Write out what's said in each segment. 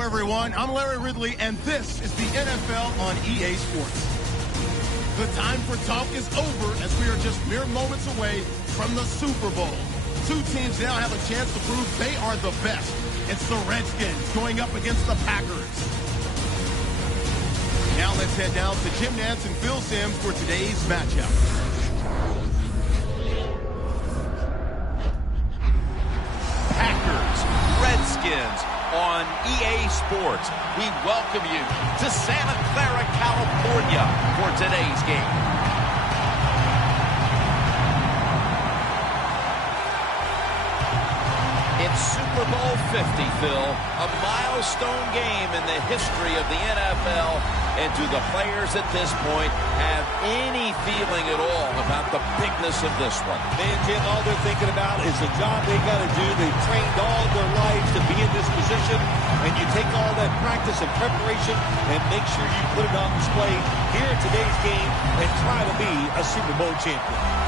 Hello, everyone. I'm Larry Ridley, and this is the NFL on EA Sports. The time for talk is over as we are just mere moments away from the Super Bowl. Two teams now have a chance to prove they are the best. It's the Redskins going up against the Packers. Now let's head down to Jim Nantz and Phil Simms for today's matchup. Packers, Redskins on EA Sports. We welcome you to Santa Clara, California for today's game. It's Super Bowl 50, Phil, a milestone game in the history of the NFL. And do the players at this point have any feeling at all about the bigness of this one? Man, Jim, all they're thinking about is the job they got to do. They've trained all their lives to be in this position, and you take all that practice and preparation and make sure you put it on display here in today's game and try to be a Super Bowl champion.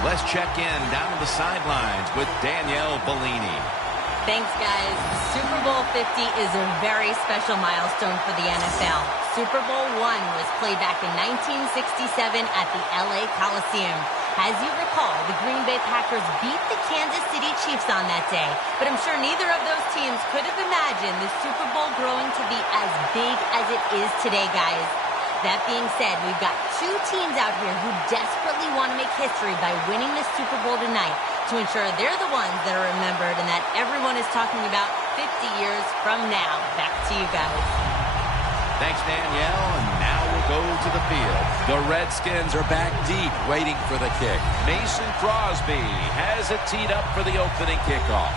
Let's check in down on the sidelines with Danielle Bellini. Thanks, guys. Super Bowl 50 is a very special milestone for the NFL. Super Bowl I was played back in 1967 at the LA Coliseum. As you recall, the Green Bay Packers beat the Kansas City Chiefs on that day. But I'm sure neither of those teams could have imagined the Super Bowl growing to be as big as it is today, guys. That being said, we've got two teams out here who desperately want to make history by winning the Super Bowl tonight to ensure they're the ones that are remembered and that everyone is talking about 50 years from now. Back to you guys. Thanks, Danielle. And now we'll go to the field. The Redskins are back deep, waiting for the kick. Mason Crosby has it teed up for the opening kickoff.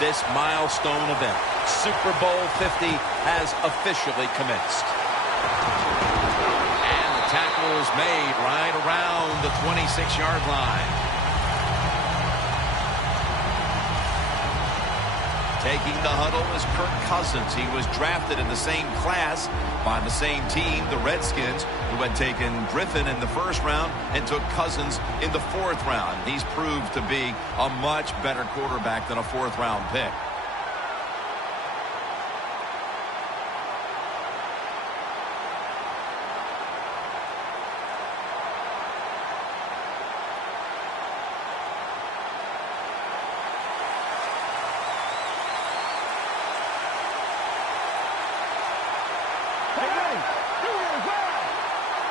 This milestone event, Super Bowl 50, has officially commenced. And the tackle is made right around the 26-yard line. Taking the huddle is Kirk Cousins. He was drafted in the same class by the same team, the Redskins, who had taken Griffin in the first round and took Cousins in the fourth round. He's proved to be a much better quarterback than a fourth-round pick.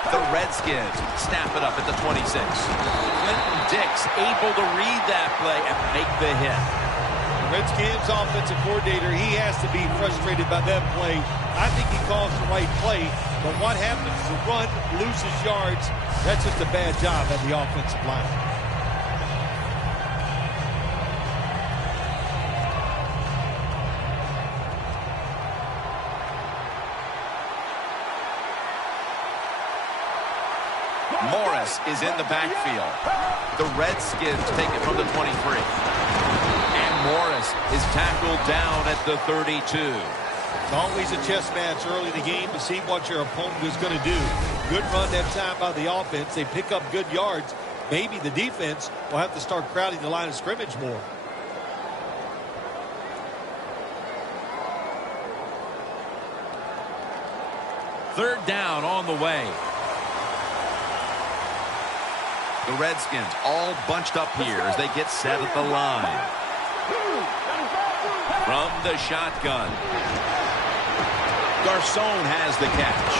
The Redskins snap it up at the 26. Clinton Dix able to read that play and make the hit. The Redskins offensive coordinator, he has to be frustrated by that play. I think he calls the right play, but what happens is the run loses yards. That's just a bad job at the offensive line. Morris is in the backfield. The Redskins take it from the 23. And Morris is tackled down at the 32. It's always a chess match early in the game to see what your opponent is going to do. Good run that time by the offense. They pick up good yards. Maybe the defense will have to start crowding the line of scrimmage more. Third down on the way. The Redskins all bunched up here as they get set at the line. From the shotgun. Garcon has the catch.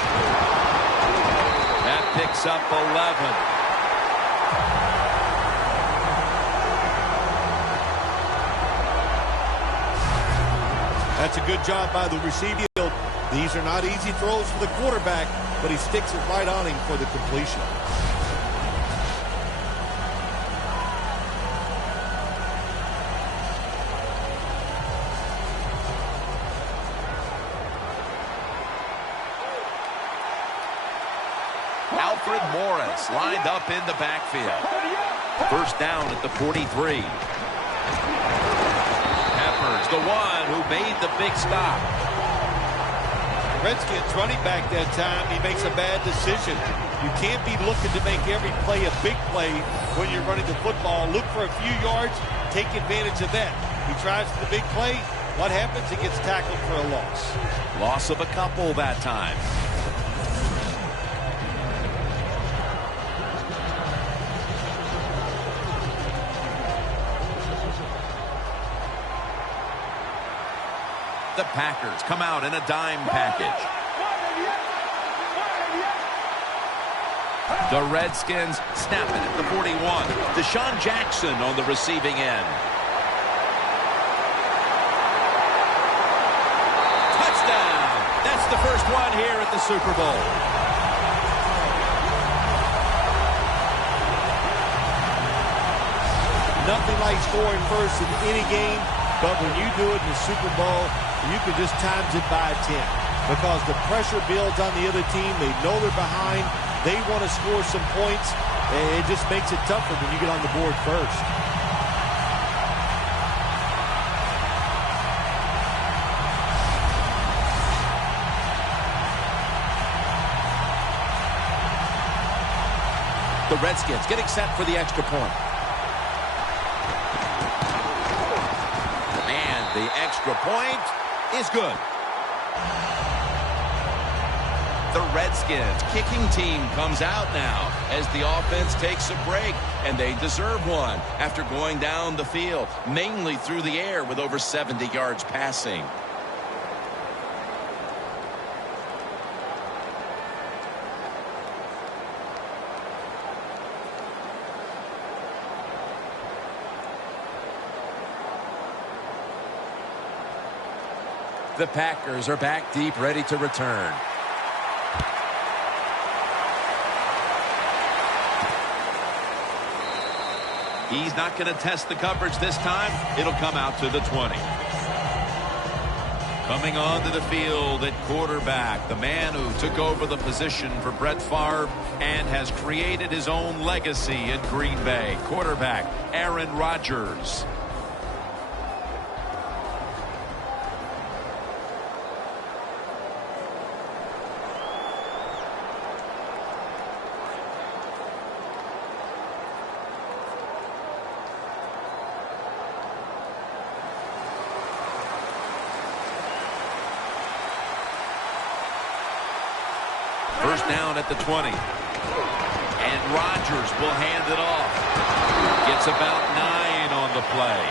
That picks up 11. That's a good job by the receiver. These are not easy throws for the quarterback, but he sticks it right on him for the completion. Alfred Morris lined up in the backfield. First down at the 43. Peppers, the one who made the big stop. Redskins running back that time, he makes a bad decision. You can't be looking to make every play a big play when you're running the football. Look for a few yards, take advantage of that. He tries for the big play. What happens? He gets tackled for a loss. Loss of a couple that time. The Packers come out in a dime package. The Redskins snap it at the 41. Deshaun Jackson on the receiving end. Touchdown! That's the first one here at the Super Bowl. Nothing like scoring first in any game, but when you do it in the Super Bowl, you can just times it by 10 because the pressure builds on the other team. They know they're behind. They want to score some points. It just makes it tougher when you get on the board first. The Redskins getting set for the extra point. And the extra point is good. The Redskins kicking team comes out now as the offense takes a break, and they deserve one after going down the field, mainly through the air with over 70 yards passing. The Packers are back deep, ready to return. He's not going to test the coverage this time. It'll come out to the 20. Coming onto the field at quarterback, the man who took over the position for Brett Favre and has created his own legacy in Green Bay. Quarterback, Aaron Rodgers. First down at the 20. And Rodgers will hand it off. Gets about 9 on the play.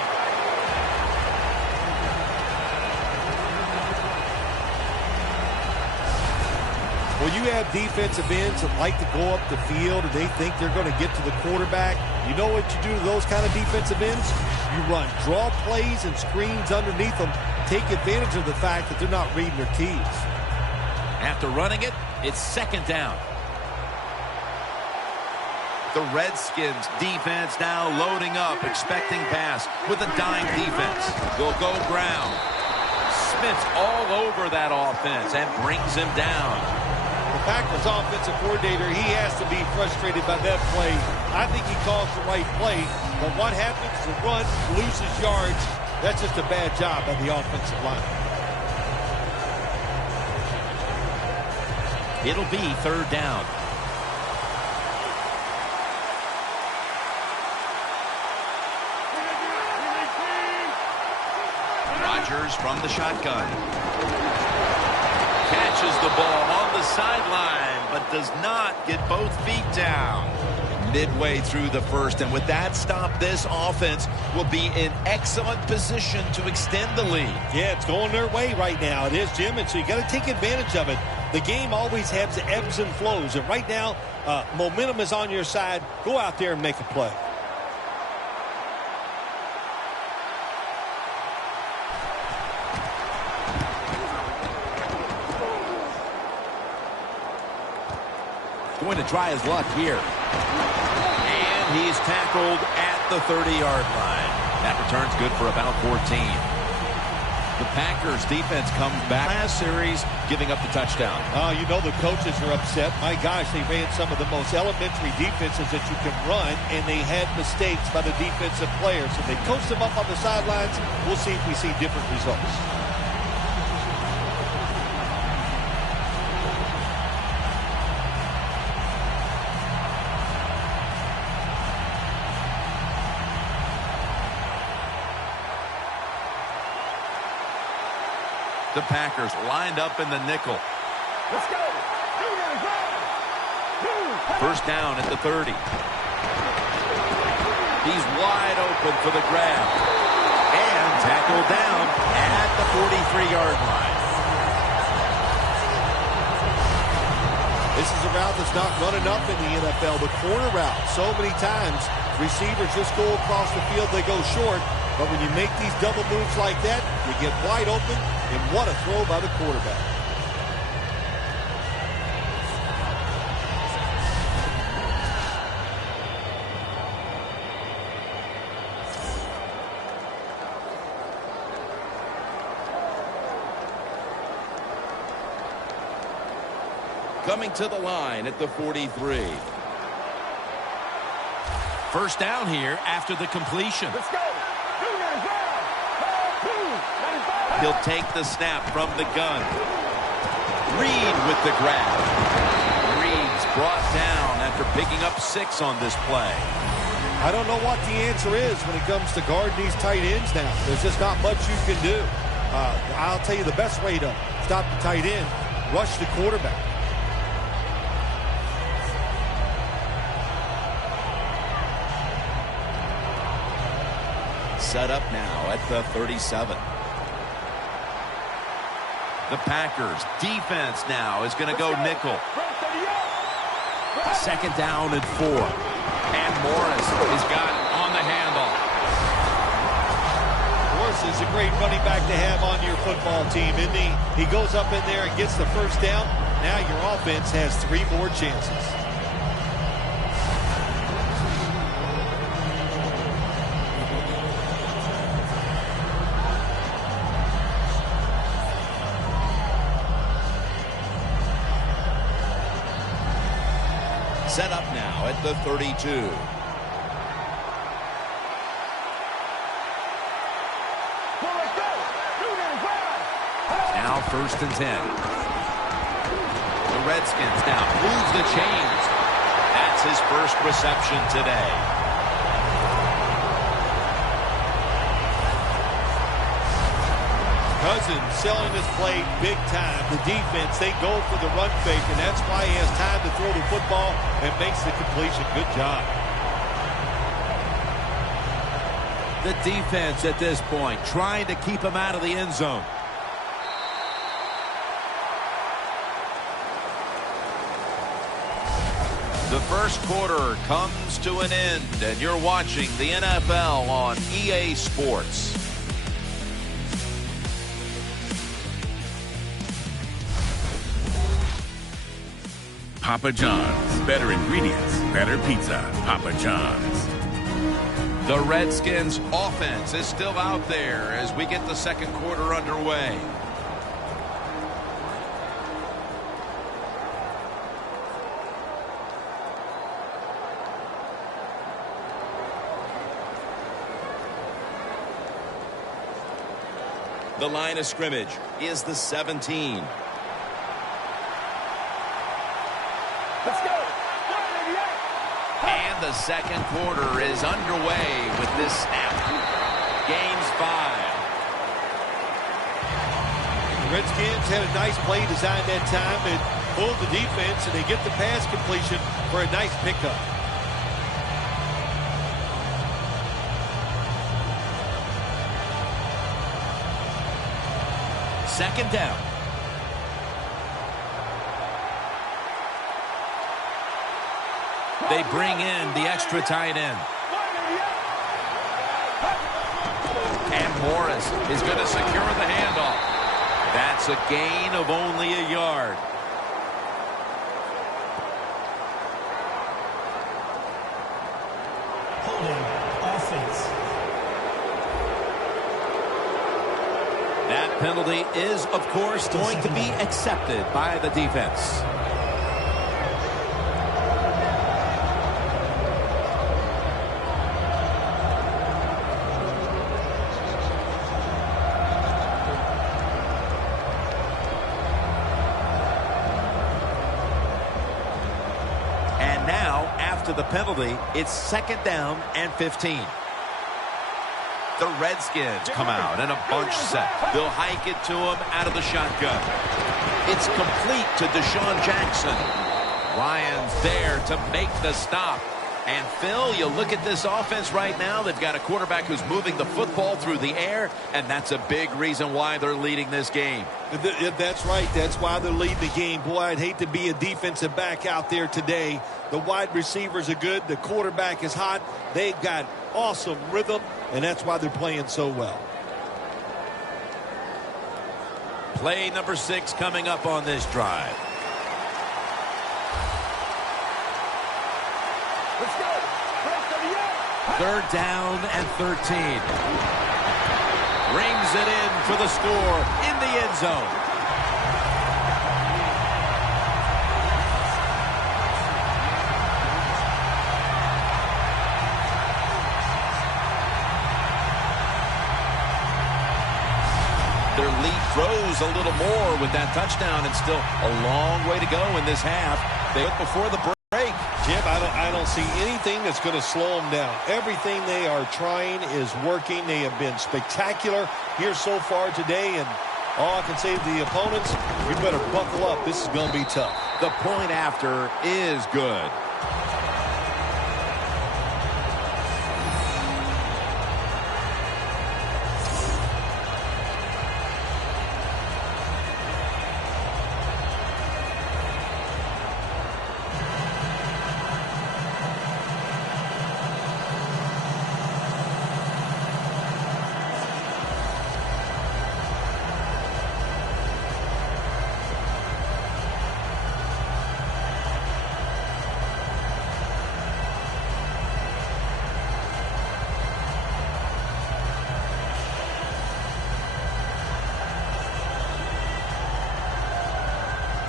When you have defensive ends that like to go up the field and they think they're going to get to the quarterback, you know what you do to those kind of defensive ends? You run draw plays and screens underneath them. Take advantage of the fact that they're not reading their keys. After running it, it's second down. The Redskins defense now loading up, expecting pass with a dime defense. Will go ground. Smith's all over that offense and brings him down. The Packers offensive coordinator, he has to be frustrated by that play. I think he calls the right play, but what happens? The run loses yards. That's just a bad job by the offensive line. It'll be third down. Rodgers from the shotgun. Catches the ball on the sideline, but does not get both feet down. Midway through the first, and with that stop, this offense will be in excellent position to extend the lead. Yeah, it's going their way right now. It is, Jim, and so you got to take advantage of it. The game always has ebbs and flows, and right now, momentum is on your side. Go out there and make a play. Going to try his luck here. And he's tackled at the 30-yard line. That return's good for about 14. The Packers defense comes back last series, giving up the touchdown. You know the coaches are upset. My gosh, they ran some of the most elementary defenses that you can run, and they had mistakes by the defensive players. So they coached them up on the sidelines. We'll see if we see different results. The Packers lined up in the nickel. Let's go. First down at the 30. He's wide open for the grab. And tackled down at the 43-yard line. This is a route that's not run enough in the NFL. The corner route, so many times, receivers just go across the field, they go short. But when you make these double moves like that, you get wide open, and what a throw by the quarterback. Coming to the line at the 43. First down here after the completion. Let's go. He'll take the snap from the gun. Reed with the grab. Reed's brought down after picking up 6 on this play. I don't know what the answer is when it comes to guarding these tight ends now. There's just not much you can do. I'll tell you the best way to stop the tight end, rush the quarterback. Set up now at the 37. The Packers defense now is going to go nickel. Second down and 4. And Morris has got it on the handoff. Morris is a great running back to have on your football team, isn't he? He goes up in there and gets the first down. Now your offense has 3 more chances. Set up now at the 32. Now first and 10. The Redskins now move the chains. That's his first reception today. Cousins selling this play big time. The defense, they go for the run fake, and that's why he has time to throw the football and makes the completion. Good job. The defense at this point trying to keep him out of the end zone. The first quarter comes to an end, and you're watching the NFL on EA Sports. Papa John's. Better ingredients, better pizza. Papa John's. The Redskins offense is still out there as we get the second quarter underway. The line of scrimmage is the 17. Let's go. And the second quarter is underway with this snap. Gains 5. The Redskins had a nice play design that time and pulled the defense, and they get the pass completion for a nice pickup. Second down. They bring in the extra tight end. And Morris is going to secure the handoff. That's a gain of only a yard. Holding offense. That penalty is, of course, going to be accepted by the defense. And now, after the penalty, it's 2nd down and 15. The Redskins come out in a bunch set. They'll hike it to him out of the shotgun. It's complete to Deshaun Jackson. Ryan's there to make the stop. And Phil, you look at this offense right now, they've got a quarterback who's moving the football through the air, and that's a big reason why they're leading this game. That's right. That's why they're leading the game. Boy, I'd hate to be a defensive back out there today. The wide receivers are good. The quarterback is hot. They've got awesome rhythm, and that's why they're playing so well. Play number 6 coming up on this drive. Let's go. 3rd down and 13. Rings it in for the score in the end zone. Their lead grows a little more with that touchdown, and still a long way to go in this half. They look before the break. Jim, I don't see anything that's going to slow them down. Everything they are trying is working. They have been spectacular here so far today, and all I can say to the opponents, you better buckle up. This is going to be tough. The point after is good.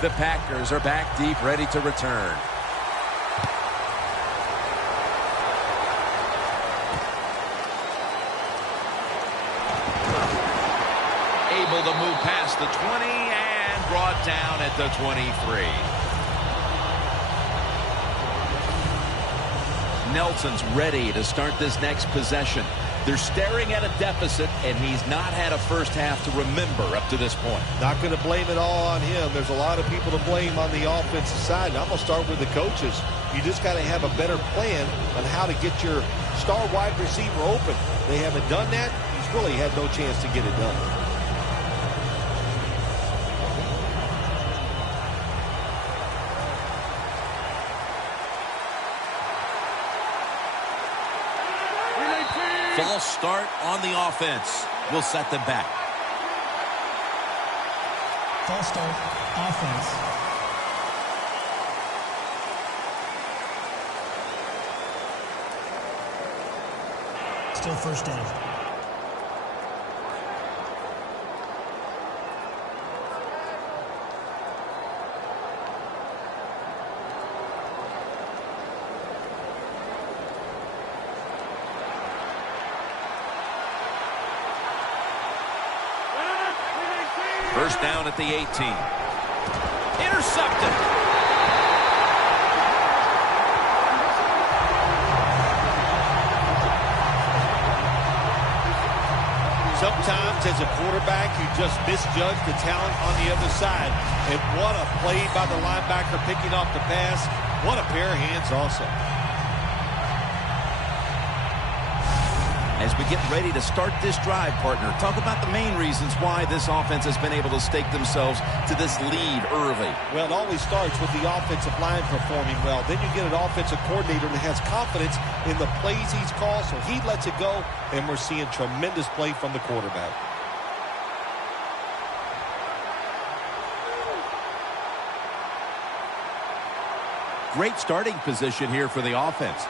The Packers are back deep, ready to return. Able to move past the 20 and brought down at the 23. Nelson's ready to start this next possession. They're staring at a deficit, and he's not had a first half to remember up to this point. Not going to blame it all on him. There's a lot of people to blame on the offensive side. And I'm going to start with the coaches. You just got to have a better plan on how to get your star wide receiver open. They haven't done that. He's really had no chance to get it done. False start on the offense will set them back. False start, offense. Still 1st down. First down at the 18. Intercepted. Sometimes as a quarterback, you just misjudge the talent on the other side. And what a play by the linebacker picking off the pass. What a pair of hands also. As we get ready to start this drive, partner, talk about the main reasons why this offense has been able to stake themselves to this lead early. Well, it always starts with the offensive line performing well. Then you get an offensive coordinator that has confidence in the plays he's called, so he lets it go, and we're seeing tremendous play from the quarterback. Great starting position here for the offense.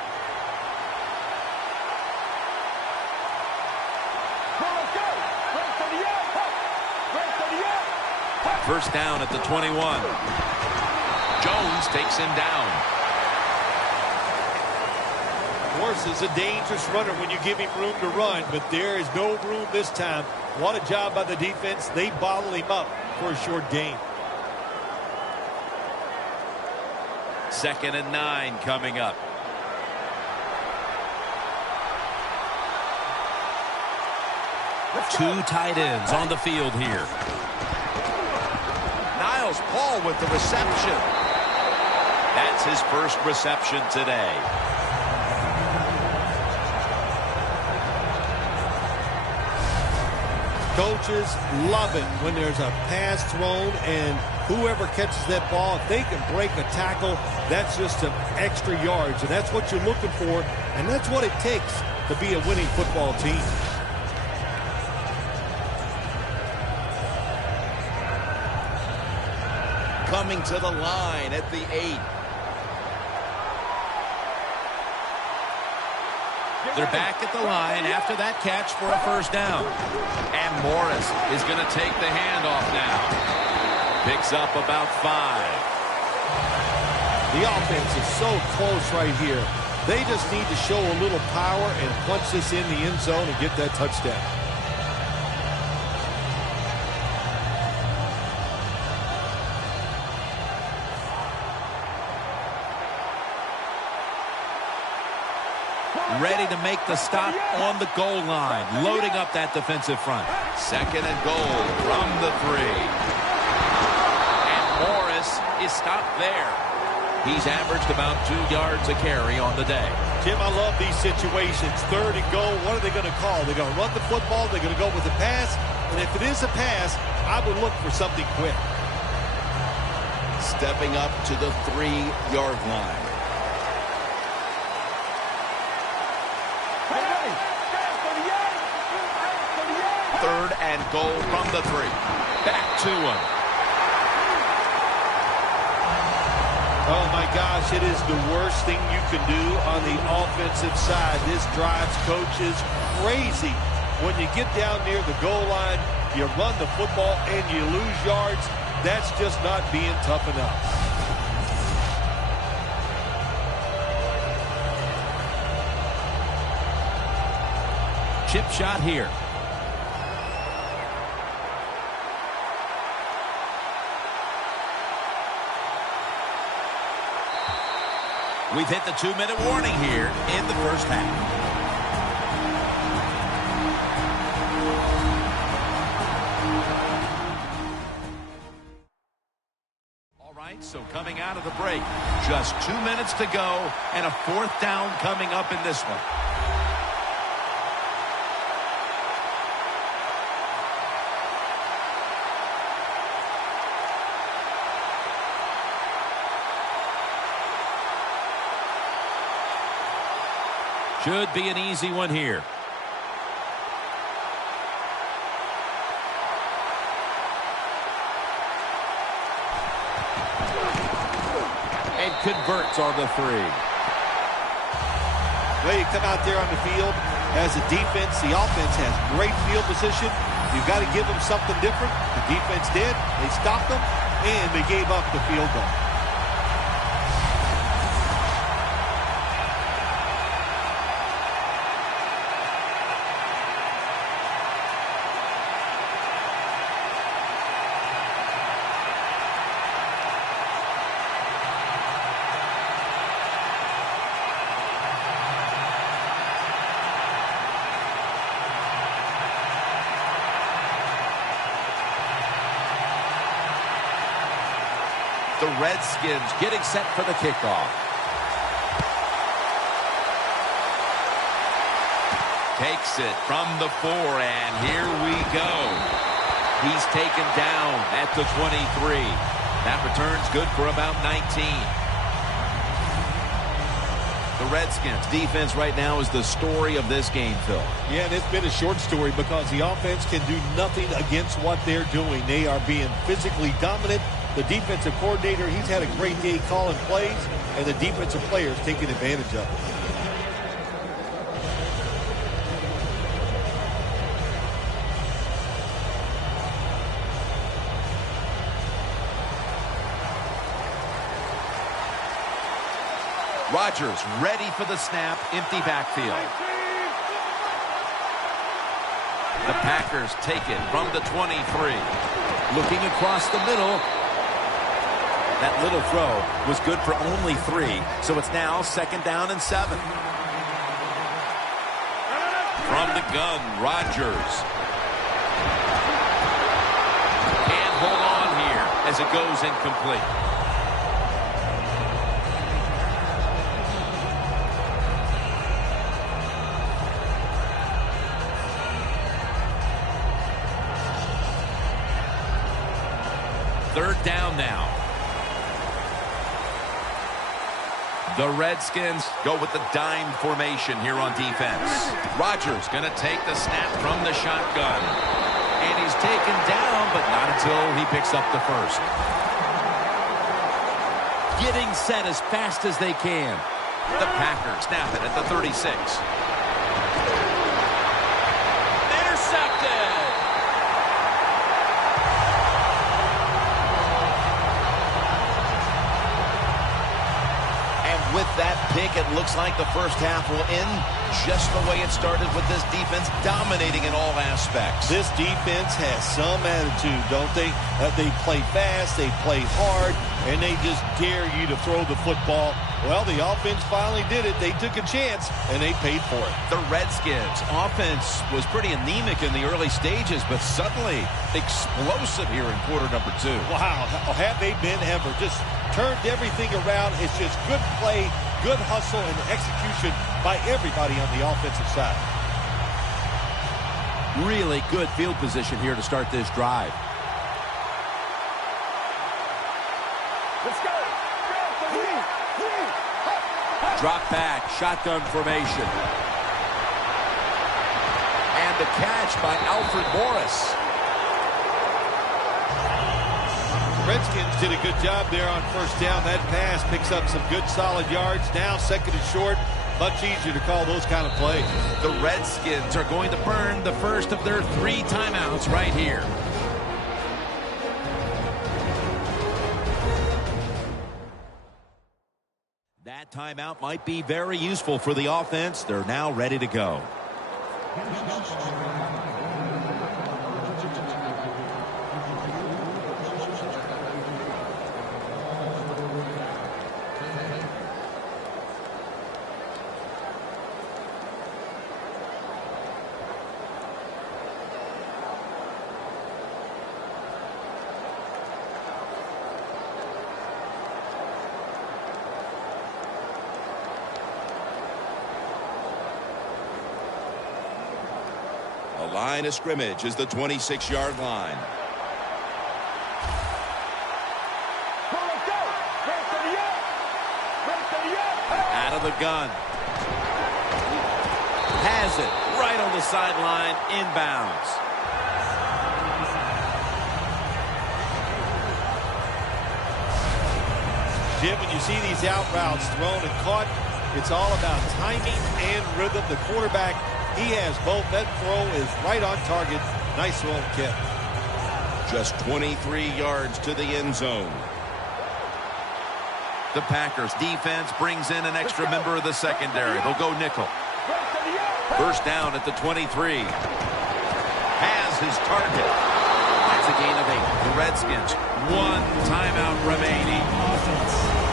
first down at the 21. Jones takes him down. Morris is a dangerous runner when you give him room to run, but there is no room this time. What a job by the defense. They bottle him up for a short gain. 2nd and 9 coming up. Two tight ends on the field here. Niles Paul with the reception. That's his first reception today. Coaches love it when there's a pass thrown, and whoever catches that ball, if they can break a tackle, that's just some extra yards, and that's what you're looking for, and that's what it takes to be a winning football team. Coming to the line at the 8. They're back at the line after that catch for a first down. And Morris is going to take the handoff now. Picks up about 5. The offense is so close right here. They just need to show a little power and punch this in the end zone and get that touchdown. Ready to make the stop on the goal line. Loading up that defensive front. 2nd and goal from the 3. And Morris is stopped there. He's averaged about 2 yards a carry on the day. Jim, I love these situations. 3rd and goal, what are they going to call? They're going to run the football, they're going to go with the pass, and if it is a pass, I would look for something quick. Stepping up to the 3-yard line. 3rd and goal from the 3. Back to him. Oh, my gosh, it is the worst thing you can do on the offensive side. This drives coaches crazy. When you get down near the goal line, you run the football and you lose yards. That's just not being tough enough. Chip shot here. We've hit the 2-minute warning here in the first half. All right, so coming out of the break, just 2 minutes to go and a 4th down coming up in this one. Should be an easy one here. And converts on the 3. Well, you come out there on the field as a defense. The offense has great field position. You've got to give them something different. The defense did. They stopped them, and they gave up the field goal. The Redskins getting set for the kickoff. Takes it from the 4, and here we go. He's taken down at the 23. That return's good for about 19. The Redskins defense right now is the story of this game, Phil. Yeah, and it's been a short story because the offense can do nothing against what they're doing. They are being physically dominant. The defensive coordinator, he's had a great day calling plays, and the defensive players taking advantage of it. Rodgers ready for the snap, empty backfield. The Packers take it from the 23. Looking across the middle. That little throw was good for only 3, so it's now 2nd down and 7. From the gun, Rodgers. Can't hold on here as it goes incomplete. Third down now. The Redskins go with the dime formation here on defense. Rodgers going to take the snap from the shotgun. And he's taken down, but not until he picks up the first. Getting set as fast as they can. The Packers snap it at the 36. Intercepted! With that pick, it looks like the first half will end just the way it started, with this defense dominating in all aspects. This defense has some attitude, don't they? They play fast, they play hard, and they just dare you to throw the football. Well, the offense finally did it. They took a chance, and they paid for it. The Redskins' offense was pretty anemic in the early stages, but suddenly explosive here in quarter number 2. Wow, have they been ever. Just turned everything around. It's just good play, good hustle, and execution by everybody on the offensive side. Really good field position here to start this drive. Let's go. Drop back, shotgun formation. And the catch by Alfred Morris. Redskins did a good job there on first down. That pass picks up some good solid yards. Now 2nd and short. Much easier to call those kind of plays. The Redskins are going to burn the first of their 3 timeouts right here. That timeout might be very useful for the offense. They're now ready to go. The line of scrimmage is the 26-yard line. Out of the gun. Has it right on the sideline, inbounds. Jim, when you see these out routes thrown and caught, it's all about timing and rhythm. The quarterback, he has both. That throw is right on target. Nice throw and catch. Just 23 yards to the end zone. The Packers defense brings in an extra member of the secondary. They'll go nickel. First down at the 23. Has his target. That's a gain of 8. The Redskins, 1 timeout remaining. Offense.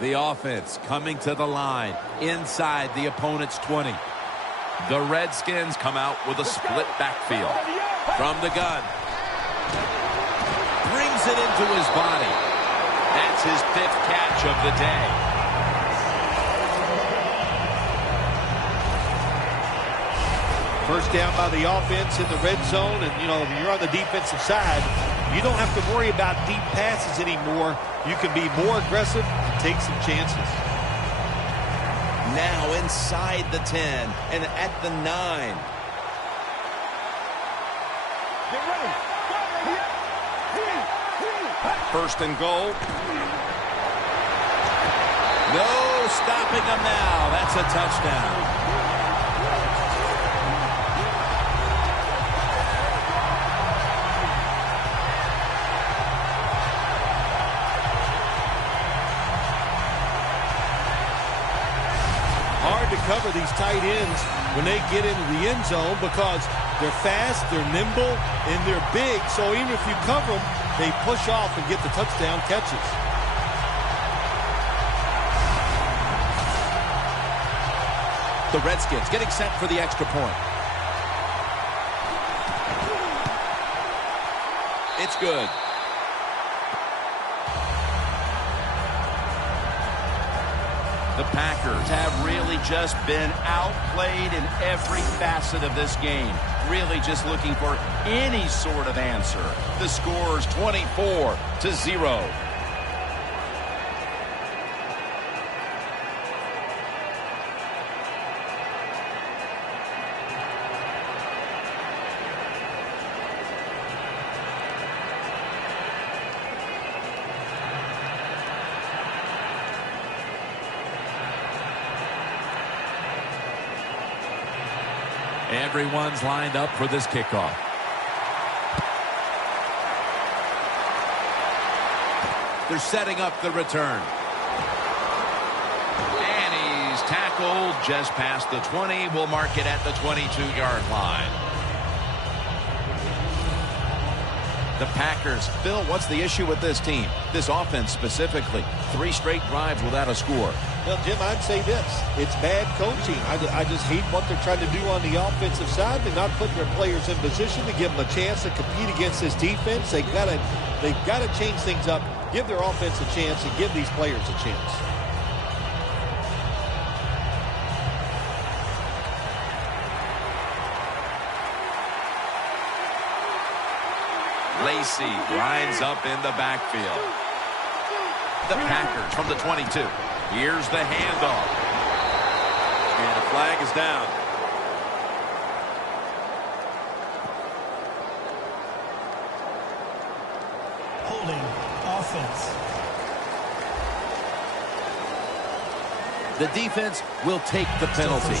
The offense coming to the line inside the opponent's 20. The Redskins come out with a split backfield. From the gun. Brings it into his body. That's That's his 5th catch of the day. First down by the offense in the red zone, and, if you're on the defensive side, you don't have to worry about deep passes anymore. You can be more aggressive and take some chances. Now inside the 10 and at the 9. Get ready. First and goal. No stopping them now. That's a touchdown. Hard to cover these tight ends when they get into the end zone because they're fast, they're nimble, and they're big. So even if you cover them, they push off and get the touchdown catches. The Redskins getting set for the extra point. It's good. The Packers have really just been outplayed in every facet of this game. Really just looking for any sort of answer. The score's 24-0. Everyone's lined up for this kickoff. They're setting up the return. And he's tackled just past the 20. We'll mark it at the 22-yard line. The Packers. Bill, what's the issue with this team? This offense specifically. 3 straight drives without a score. Well, Jim, I'd say this. It's bad coaching. I just hate what they're trying to do on the offensive side. They're not putting their players in position to give them a chance to compete against this defense. They've got to change things up, give their offense a chance, and give these players a chance. Lacy lines up in the backfield. The Packers from the 22. Here's the handoff. And the flag is down. Holding offense. The defense will take the penalty.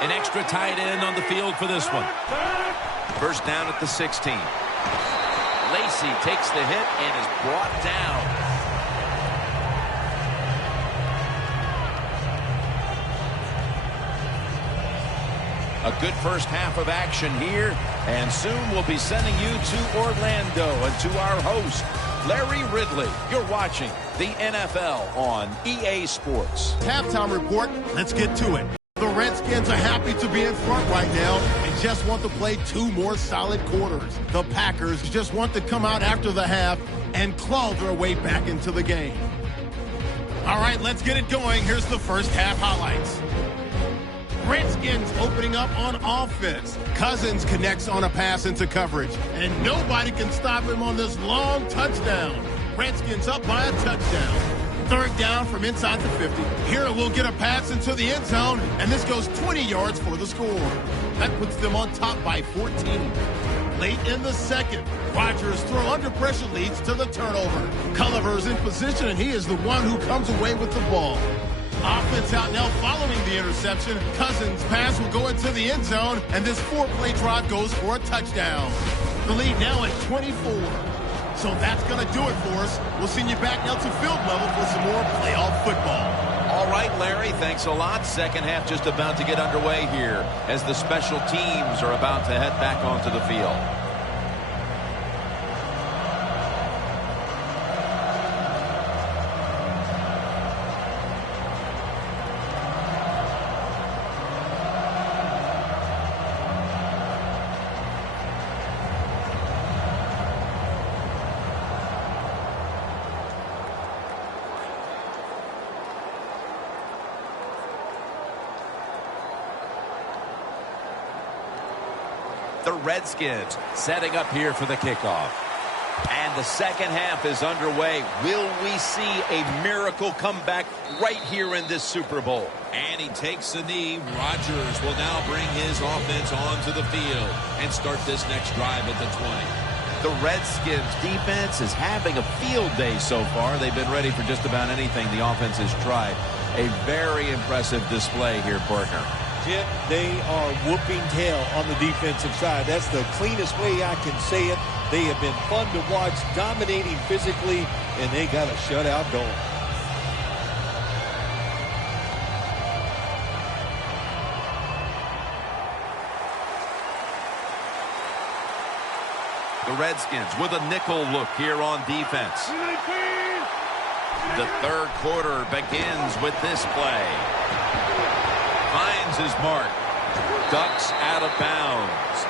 An extra tight end on the field for this one. First down at the 16. Lacy takes the hit and is brought down. A good first half of action here, and soon we'll be sending you to Orlando and to our host, Larry Ridley. You're watching the NFL on EA Sports. Halftime report. Let's get to it. The Redskins are happy to be in front right now and just want to play 2 more solid quarters. The Packers just want to come out after the half and claw their way back into the game. All right, let's get it going. Here's the first half highlights. Redskins opening up on offense. Cousins connects on a pass into coverage, and nobody can stop him on this long touchdown. Redskins up by a touchdown. Third down from inside the 50. Here we'll get a pass into the end zone, and this goes 20 yards for the score. That puts them on top by 14. Late in the second, Rodgers' throw under pressure leads to the turnover. Culliver's in position, and he is the one who comes away with the ball. Offense out now following the interception. Cousins' pass will go into the end zone, and this 4-play drive goes for a touchdown. The lead now at 24. So that's going to do it for us. We'll send you back now to field level for some more playoff football. All All right, Larry, thanks a lot. Second half just about to get underway here as the special teams are about to head back onto the field. The Redskins setting up here for the kickoff. And the second half is underway. Will we see a miracle comeback right here in this Super Bowl? And he takes the knee. Rodgers will now bring his offense onto the field and start this next drive at the 20. The Redskins defense is having a field day so far. They've been ready for just about anything the offense has tried. A very impressive display here, partner. Jim, they are whooping tail on the defensive side. That's the cleanest way I can say it. They have been fun to watch, dominating physically, and they got a shutout going. The Redskins with a nickel look here on defense. The third quarter begins with this play. Finds his mark. Ducks out of bounds.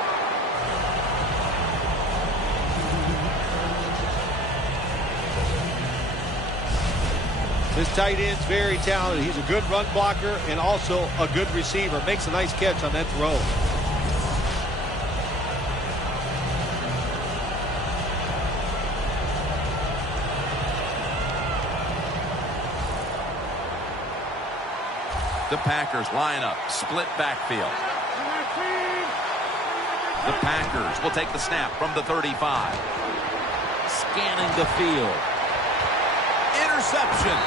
This tight end's very talented. He's a good run blocker and also a good receiver. Makes a nice catch on that throw. The Packers line up, split backfield. The Packers will take the snap from the 35. Scanning the field. Interception.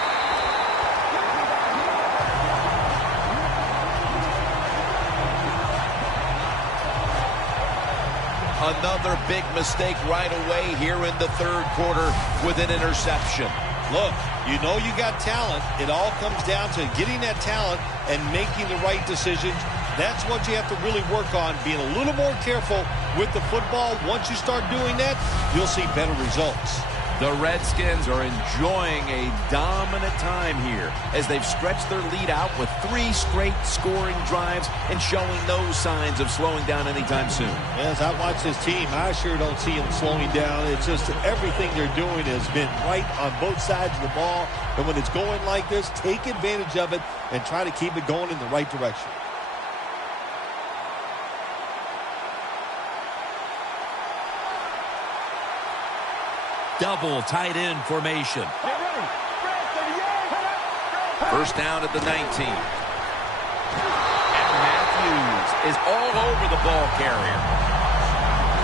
Another big mistake right away here in the third quarter with an interception. Look, you know you got talent. It all comes down to getting that talent and making the right decisions. That's what you have to really work on, being a little more careful with the football. Once you start doing that, you'll see better results. The Redskins are enjoying a dominant time here as they've stretched their lead out with 3 straight scoring drives and showing no signs of slowing down anytime soon. As I watch this team, I sure don't see them slowing down. It's just that everything they're doing has been right on both sides of the ball. And when it's going like this, take advantage of it and try to keep it going in the right direction. Double tight end formation. First down at the 19. And Matthews is all over the ball carrier.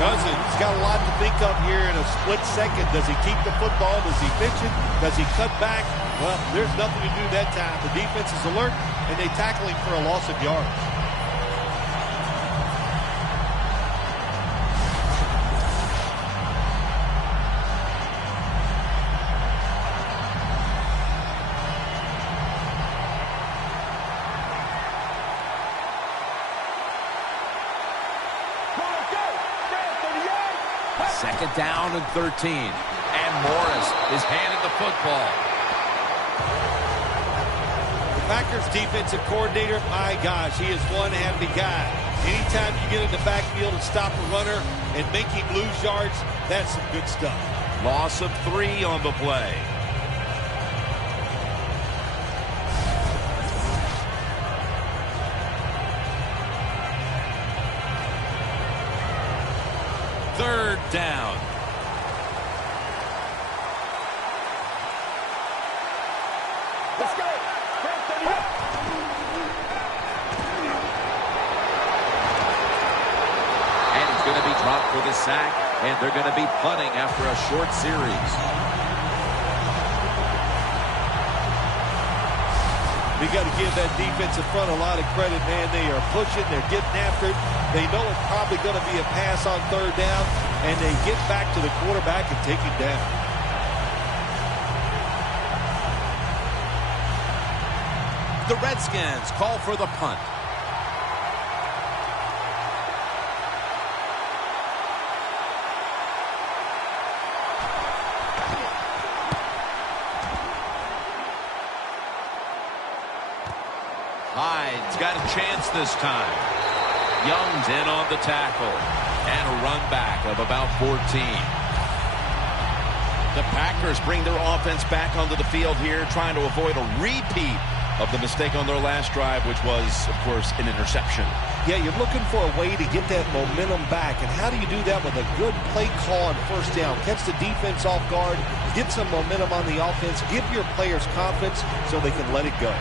Cousins got a lot to think of here in a split second. Does he keep the football? Does he pitch it? Does he cut back? Well, there's nothing to do that time. The defense is alert, and they tackle him for a loss of yards. Second down and 13. And Morris is handed the football. The Packers defensive coordinator, my gosh, he is one handy guy. Anytime you get in the backfield and stop a runner and make him lose yards, that's some good stuff. Loss of 3 on the play. Third down. Let's go. And he's going to be dropped for the sack, and they're going to be punting after a short series. We got to give that defensive front a lot of credit, man. They are pushing. They're getting after it. They know it's probably going to be a pass on third down, and they get back to the quarterback and take him down. The Redskins call for the punt. Hyde's got a chance this time. Young's in on the tackle. And a run back of about 14. The Packers bring their offense back onto the field here, trying to avoid a repeat of the mistake on their last drive, which was, of course, an interception. Yeah, you're looking for a way to get that momentum back. And how do you do that with a good play call on first down? Catch the defense off guard, get some momentum on the offense, give your players confidence so they can let it go.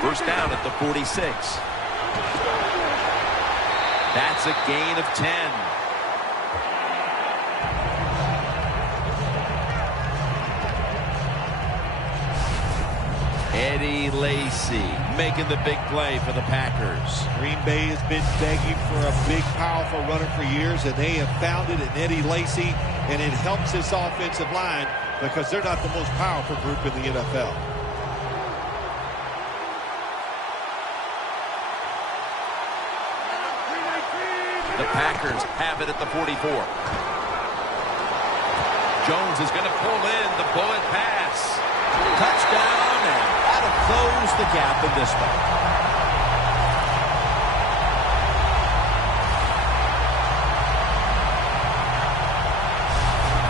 First down at the 46. That's a gain of 10. Eddie Lacy making the big play for the Packers. Green Bay has been begging for a big, powerful runner for years, and they have found it in Eddie Lacy, and it helps this offensive line because they're not the most powerful group in the NFL. The Packers have it at the 44. Jones is going to pull in the bullet pass. Touchdown, and that'll close the gap in this one.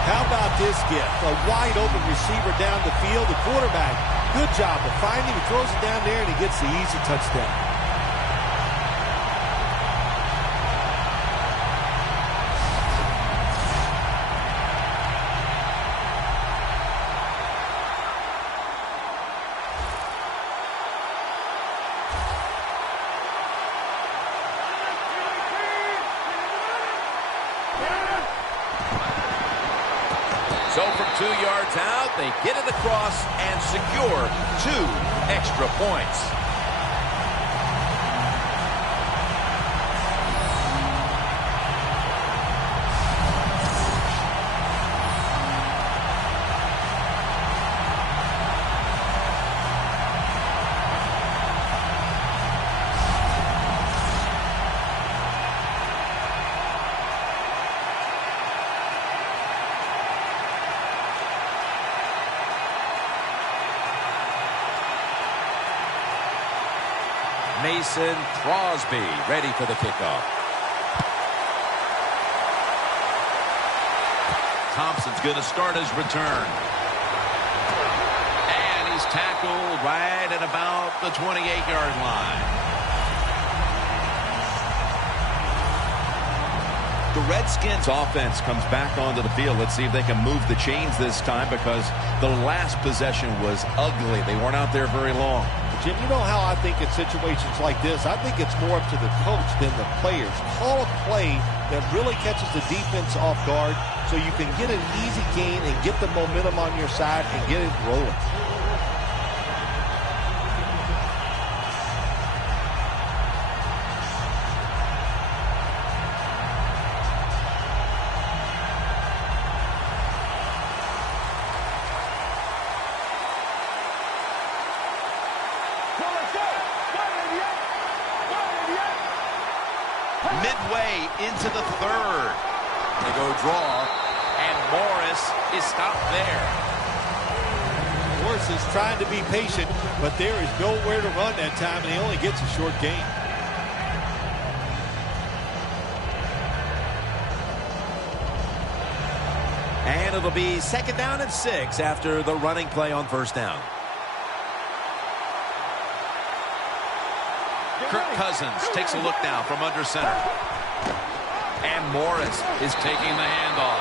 How about this gift? A wide open receiver down the field. The quarterback, good job of finding him. He throws it down there, and he gets the easy touchdown. So from 2 yards out, they get it across and secure 2 extra points. Mason Crosby ready for the kickoff. Thompson's going to start his return. And he's tackled right at about the 28-yard line. The Redskins offense comes back onto the field. Let's see if they can move the chains this time, because the last possession was ugly. They weren't out there very long. Jim, you know how I think in situations like this, I think it's more up to the coach than the players. Call a play that really catches the defense off guard so you can get an easy gain and get the momentum on your side and get it rolling. Midway into the third. They go draw. And Morris is stopped there. Morris is trying to be patient, but there is nowhere to run that time, and he only gets a short gain. And it'll be 2nd down and 6 after the running play on first down. Kirk Cousins takes a look now from under center. And Morris is taking the handoff.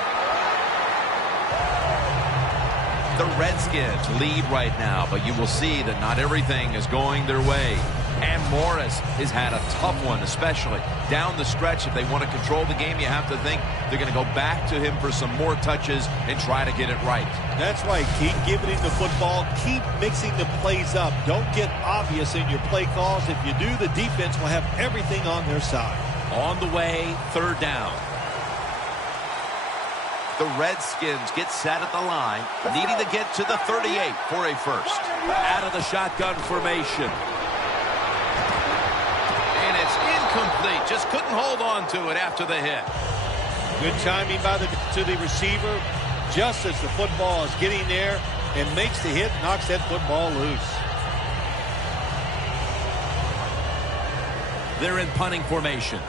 The Redskins lead right now, but you will see that not everything is going their way. And Morris has had a tough one, especially down the stretch. If they want to control the game, you have to think they're going to go back to him for some more touches and try to get it right. That's right. Keep giving him the football. Keep mixing the plays up. Don't get obvious in your play calls. If you do, the defense will have everything on their side. On the way, 3rd down. The Redskins get set at the line, needing to get to the 38 for a first. Out of the shotgun formation. And it's incomplete. Just couldn't hold on to it after the hit. Good timing by the receiver. Just as the football is getting there and makes the hit, knocks that football loose. They're in punting formation.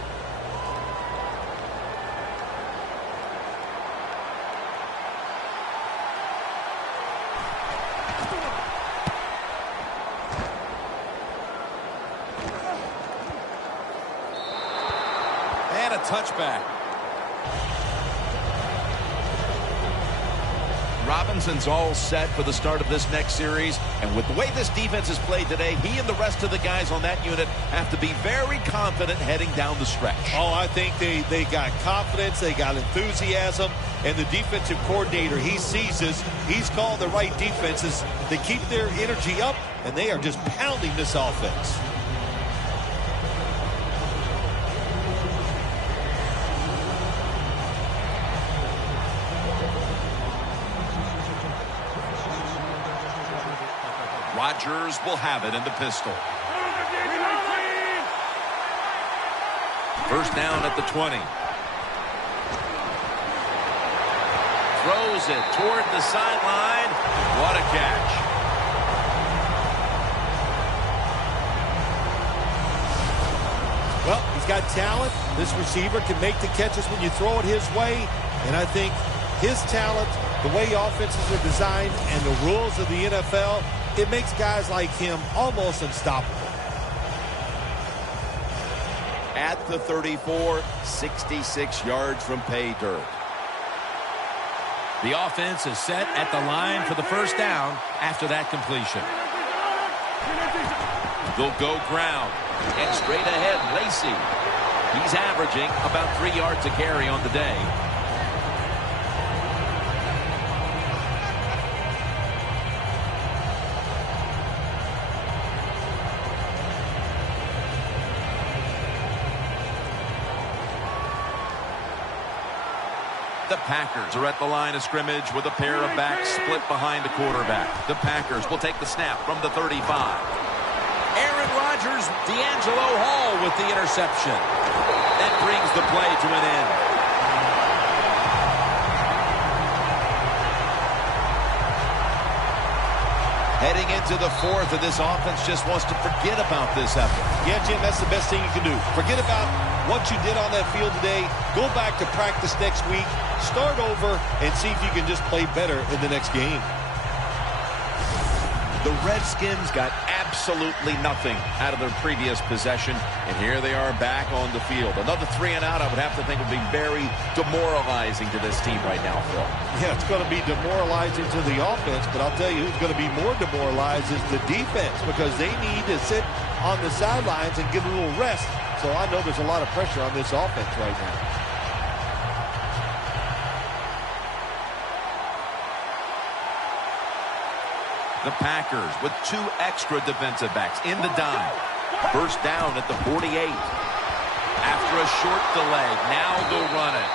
And a touchback. Robinson's all set for the start of this next series. And with the way this defense has played today, he and the rest of the guys on that unit have to be very confident heading down the stretch. Oh, I think they got confidence, they got enthusiasm, and the defensive coordinator, he sees this. He's called the right defenses to keep their energy up, and they are just pounding this offense. Rodgers will have it in the pistol. First down at the 20. Throws it toward the sideline. What a catch. Well, he's got talent. This receiver can make the catches when you throw it his way. And I think his talent, the way offenses are designed, and the rules of the NFL, it makes guys like him almost unstoppable. At the 34, 66 yards from pay dirt. The offense is set at the line for the first down after that completion. They'll go ground. And straight ahead, Lacey. He's averaging about 3 yards a carry on the day. The Packers are at the line of scrimmage with a pair of backs split behind the quarterback. The Packers will take the snap from the 35. Aaron Rodgers, D'Angelo Hall with the interception. That brings the play to an end. Heading into the 4th, and this offense just wants to forget about this effort. Yeah, Jim, that's the best thing you can do. Forget about what you did on that field today. Go back to practice next week. Start over and see if you can just play better in the next game. The Redskins got absolutely nothing out of their previous possession, and here they are back on the field. Another 3 and out, I would have to think, would be very demoralizing to this team right now, Phil. Yeah, it's going to be demoralizing to the offense, but I'll tell you who's going to be more demoralized is the defense, because they need to sit on the sidelines and get a little rest. So I know there's a lot of pressure on this offense right now. The Packers with 2 extra defensive backs in the dime. First down at the 48. After a short delay, now they'll run it.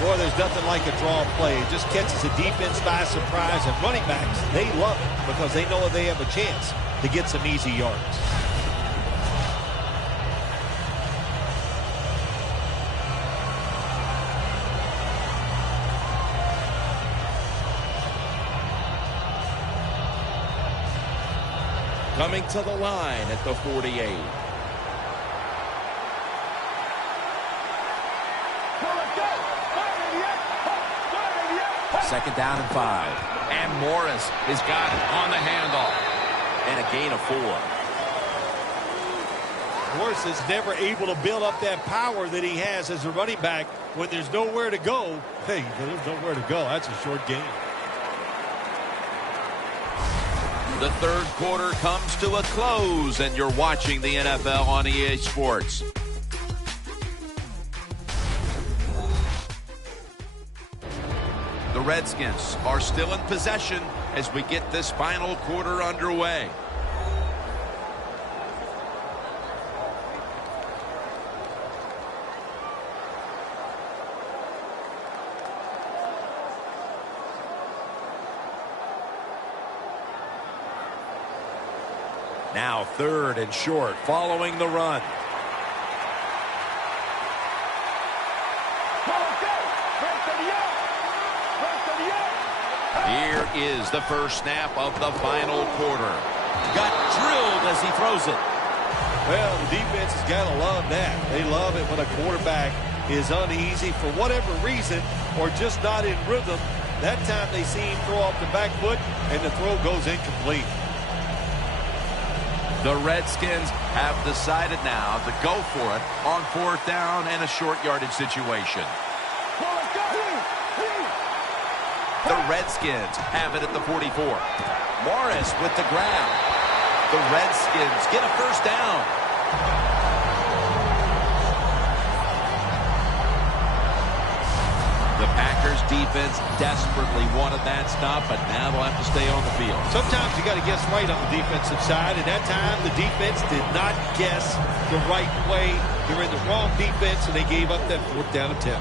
Boy, there's nothing like a draw play. It just catches the defense by surprise, and running backs, they love it because they know they have a chance to get some easy yards. Coming to the line at the 48. Second down and 5. And Morris has got it on the handoff. And a gain of 4. Morris is never able to build up that power that he has as a running back when there's nowhere to go. Hey, there's nowhere to go. That's a short game. The third quarter comes to a close, and you're watching the NFL on EA Sports. The Redskins are still in possession as we get this final quarter underway. Now third and short following the run. Here is the first snap of the final quarter. Got drilled as he throws it. Well, the defense has got to love that. They love it when a quarterback is uneasy for whatever reason or just not in rhythm. That time they see him throw off the back foot and the throw goes incomplete. The Redskins have decided now to go for it on fourth down and a short yardage situation. The Redskins have it at the 44. Morris with the grab. The Redskins get a first down. The Packers defense desperately wanted that stop, but now they'll have to stay on the field. Sometimes you got to guess right on the defensive side, and that time the defense did not guess the right way. They're in the wrong defense, and they gave up that fourth down attempt.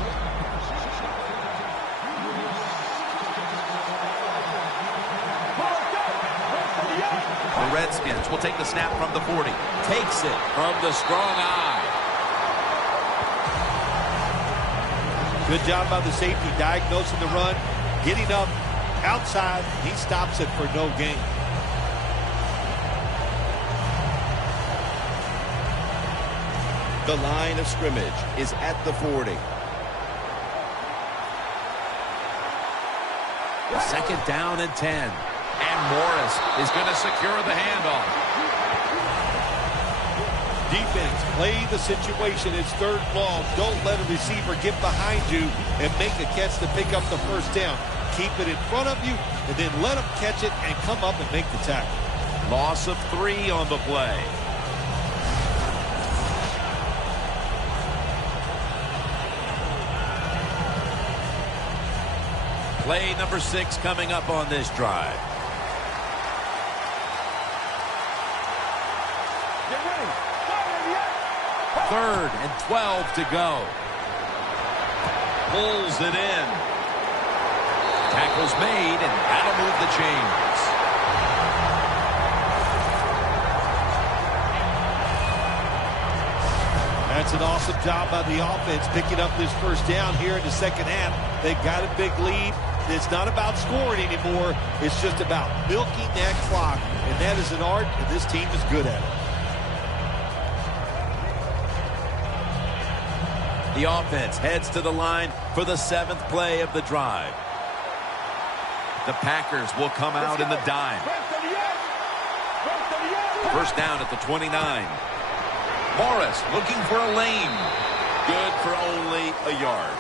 The Redskins will take the snap from the 40. Takes it from the strong eye. Good job by the safety diagnosing the run, getting up outside. He stops it for no gain. The line of scrimmage is at the 40. Second down and 10. And Morris is going to secure the handoff. Defense, play the situation. It's third and long. Don't let a receiver get behind you and make a catch to pick up the first down. Keep it in front of you, and then let them catch it and come up and make the tackle. Loss of 3 on the play. Play number 6 coming up on this drive. Third and 12 to go. Pulls it in. Tackle's made, and that'll move the chains. That's an awesome job by the offense picking up this first down here in the second half. They've got a big lead. It's not about scoring anymore. It's just about milking that clock, and that is an art, and this team is good at it. The offense heads to the line for the 7th play of the drive. The Packers will come out in the dime. First down at the 29. Morris looking for a lane. Good for only a yard.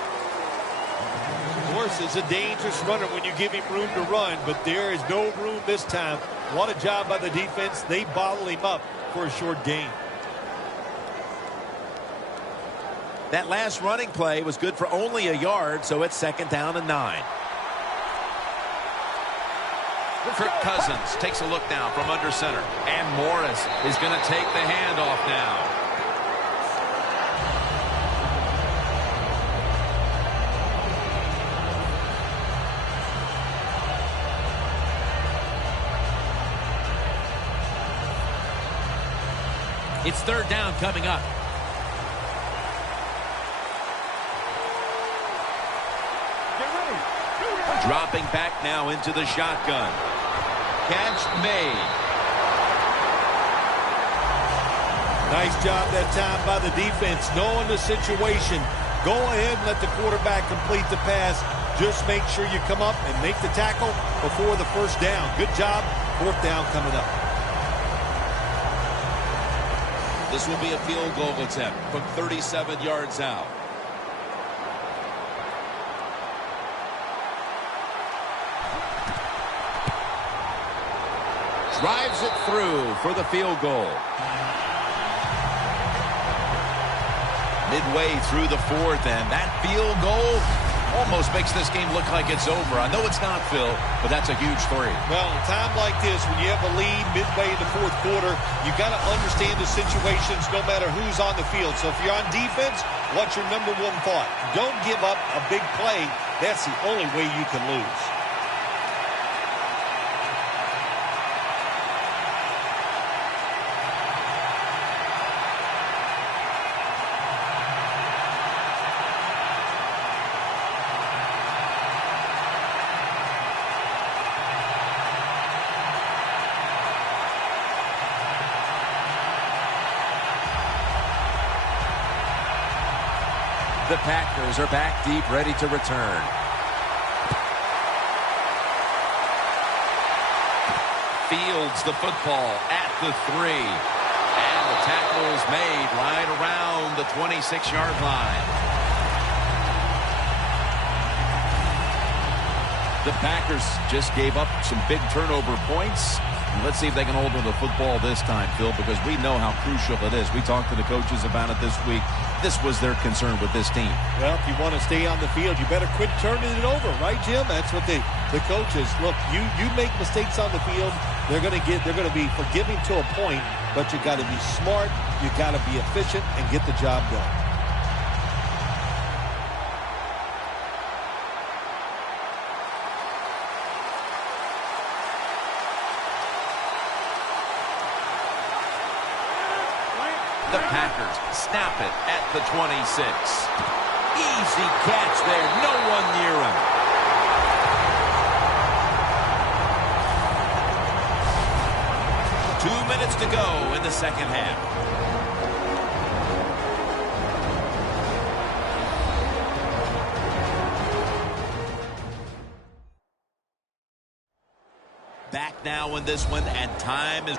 Morris is a dangerous runner when you give him room to run, but there is no room this time. What a job by the defense. They bottle him up for a short gain. That last running play was good for only a yard, so it's second down and 9. Kirk Cousins takes a look now from under center. And Morris is going to take the handoff now. It's third down coming up. Dropping back now into the shotgun. Catch made. Nice job that time by the defense, knowing the situation. Go ahead and let the quarterback complete the pass. Just make sure you come up and make the tackle before the first down. Good job. Fourth down coming up. This will be a field goal attempt from 37 yards out. drives it through for the field goal. Midway through the fourth, and that field goal almost makes this game look like it's over. I know it's not, Phil, but that's a huge three. Well, in a time like this, when you have a lead midway in the fourth quarter, you got to understand the situations no matter who's on the field. So if you're on defense, what's your number one thought? Don't give up a big play. That's the only way you can lose. The Packers are back deep, ready to return. Fields the football at the 3. And the tackle is made right around the 26-yard line. The Packers just gave up some big turnover points. Let's see if they can hold on to the football this time, Phil, because we know how crucial it is. We talked to the coaches about it this week. This was their concern with this team. Well, if you want to stay on the field, you better quit turning it over, right, Jim? That's what the coaches look. You make mistakes on the field, they're going to be forgiving to a point, but you got to be smart, you got to be efficient, and get the job done. The Packers snap it at the 26. Easy catch there. No one near him. Two minutes to go in the second half. Back now in this one, and time is...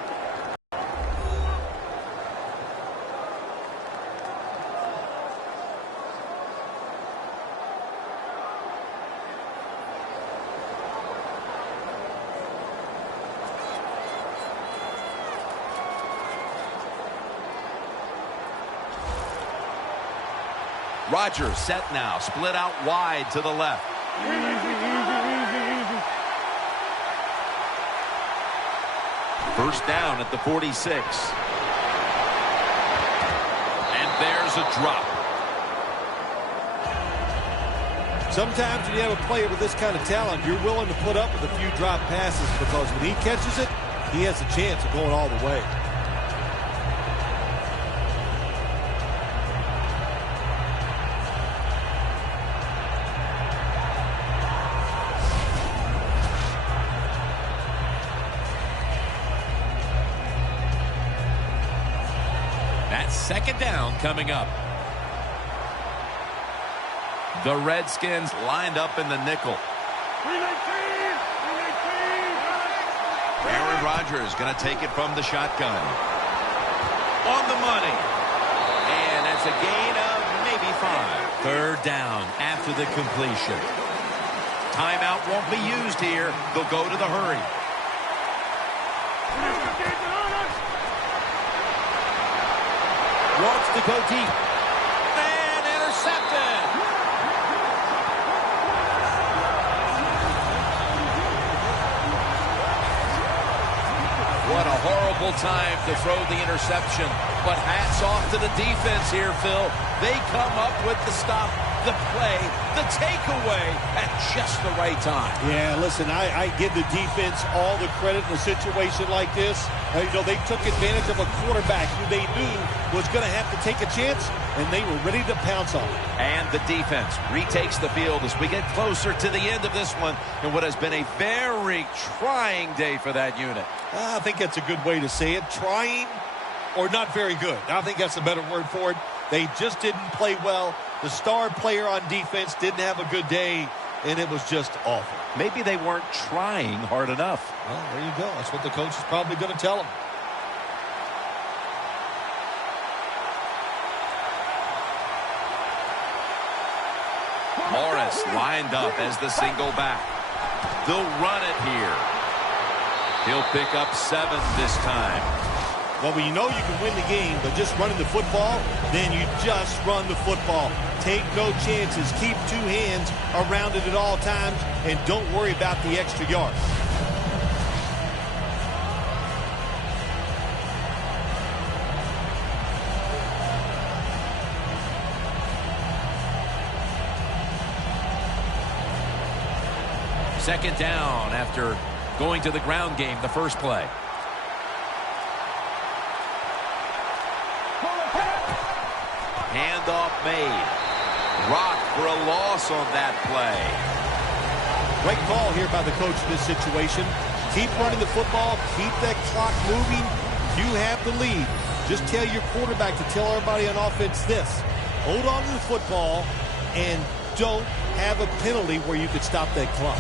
Rodgers set now, split out wide to the left. First down at the 46. And there's a drop. Sometimes when you have a player with this kind of talent, you're willing to put up with a few drop passes because when he catches it, he has a chance of going all the way. Second down coming up. The Redskins lined up in the nickel. Aaron Rodgers going to take it from the shotgun. On the money. And that's a gain of maybe 5. Third down after the completion. Timeout won't be used here. They'll go to the hurry. Wants to go deep. And intercepted. What a horrible time to throw the interception. But hats off to the defense here, Phil. They come up with the stop, the play, the takeaway at just the right time. Yeah, listen, I give the defense all the credit in a situation like this. They took advantage of a quarterback who they knew was going to have to take a chance, and they were ready to pounce on it. And the defense retakes the field as we get closer to the end of this one in what has been a very trying day for that unit. I think that's a good way to say it. Trying or not very good. I think that's a better word for it. They just didn't play well. The star player on defense didn't have a good day, and it was just awful. Maybe they weren't trying hard enough. Well, there you go. That's what the coach is probably going to tell them. Morris lined up as the single back. They'll run it here. He'll pick up 7 this time. Well, when you know you can win the game, but just running the football, then you just run the football. Take no chances. Keep 2 hands around it at all times, and don't worry about the extra yards. Second down after going to the ground game the first play. Handoff made. Rock for a loss on that play. Great call here by the coach in this situation. Keep running the football. Keep that clock moving. You have the lead. Just tell your quarterback to tell everybody on offense this. Hold on to the football and don't have a penalty where you could stop that clock.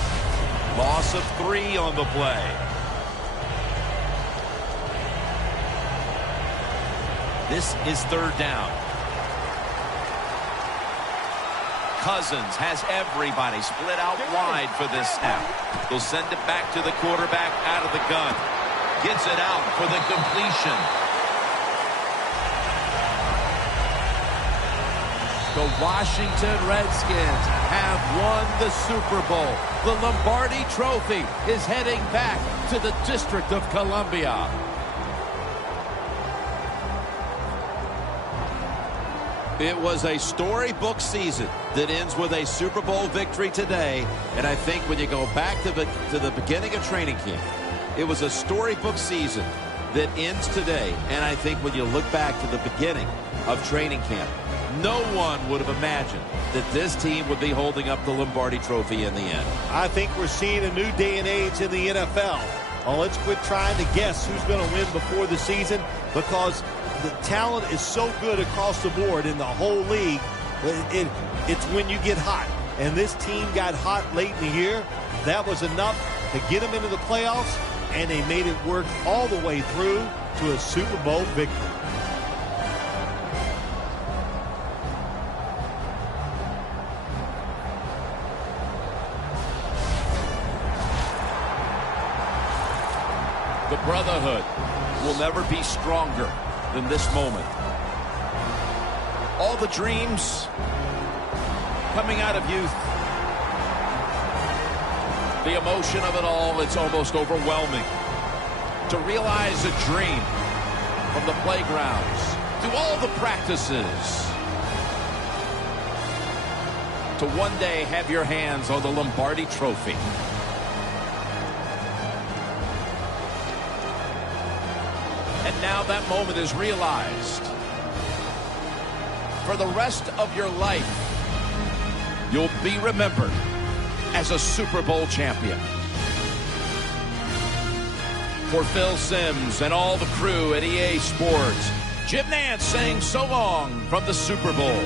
Loss of 3 on the play. This is third down. Cousins has everybody split out wide for this snap. They'll send it back to the quarterback out of the gun. Gets it out for the completion. The Washington Redskins have won the Super Bowl. The Lombardi Trophy is heading back to the District of Columbia. It was a storybook season that ends with a Super Bowl victory today. And I think when you go back to the beginning of training camp, it was a storybook season that ends today. And I think when you look back to the beginning of training camp, no one would have imagined that this team would be holding up the Lombardi Trophy in the end. I think we're seeing a new day and age in the NFL. Oh, let's quit trying to guess who's going to win before the season, because the talent is so good across the board in the whole league. It's when you get hot. And this team got hot late in the year. That was enough to get them into the playoffs, and they made it work all the way through to a Super Bowl victory. The brotherhood will never be stronger than this moment. All the dreams coming out of youth. The emotion of it all, it's almost overwhelming. To realize a dream from the playgrounds to all the practices. To one day have your hands on the Lombardi Trophy. And now that moment is realized. For the rest of your life, you'll be remembered as a Super Bowl champion. For Phil Simms and all the crew at EA Sports, Jim Nantz saying so long from the Super Bowl.